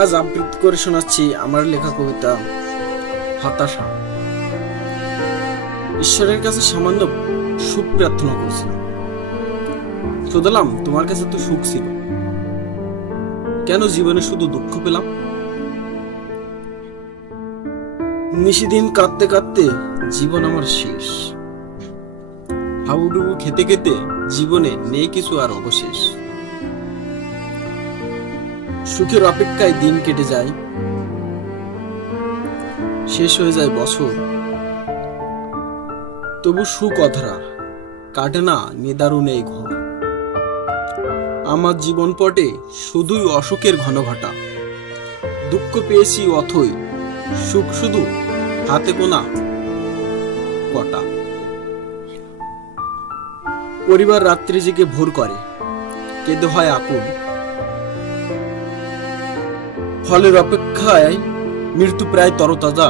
আজ আবৃত্তি করে শোনাচ্ছি আমার লেখা কবিতা হতাশা। ঈশ্বরের কাছে সামান্য সুখ প্রার্থনা করছিলাম, শুধলাম তোমার কাছে তো সুখ ছিল, কেন জীবনে শুধু দুঃখ পেলাম? নিশিদিন কাঁদতে কাঁদতে জীবন আমার শেষ, হাবুডুবু খেতে খেতে জীবনে নেই কিছু আর অবশেষ। সুখের অপেক্ষায় দিন কেটে যায়, শেষ হয়ে যায় বছর, তবু সুখ অধরা, কাটে না নিদারুণ এই ঘর। আমার জীবন পটে শুধুই অসুখের ঘন ঘটা, দুঃখ পেয়েছি অথই, সুখ শুধু হাতে গোনা কটা। পরিবার রাত্রি জেগে ভোর করে, কেঁদে হয় আকুল, ফলের অপেক্ষায় মৃত্যু প্রায় তরতাজা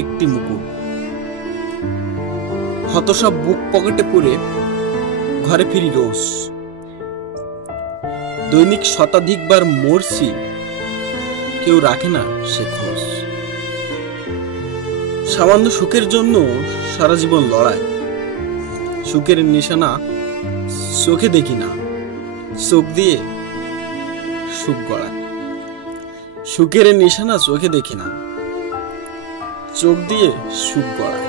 একটি মুকুল। হতাশা বুক পকেটে পুরে ঘরে ফিরি রোজ, দৈনিক শতাধিকবার মরছি, কেউ রাখে না সে খোঁজ। সামান্য সুখের জন্য সারা জীবন লড়াই, সুখের নিশানা চোখে দেখি না, চোখ দিয়ে সুখ গড়ায়। সুখের নিশানা চোখে দেখি না, চোখ দিয়ে সুখ গড়ায়।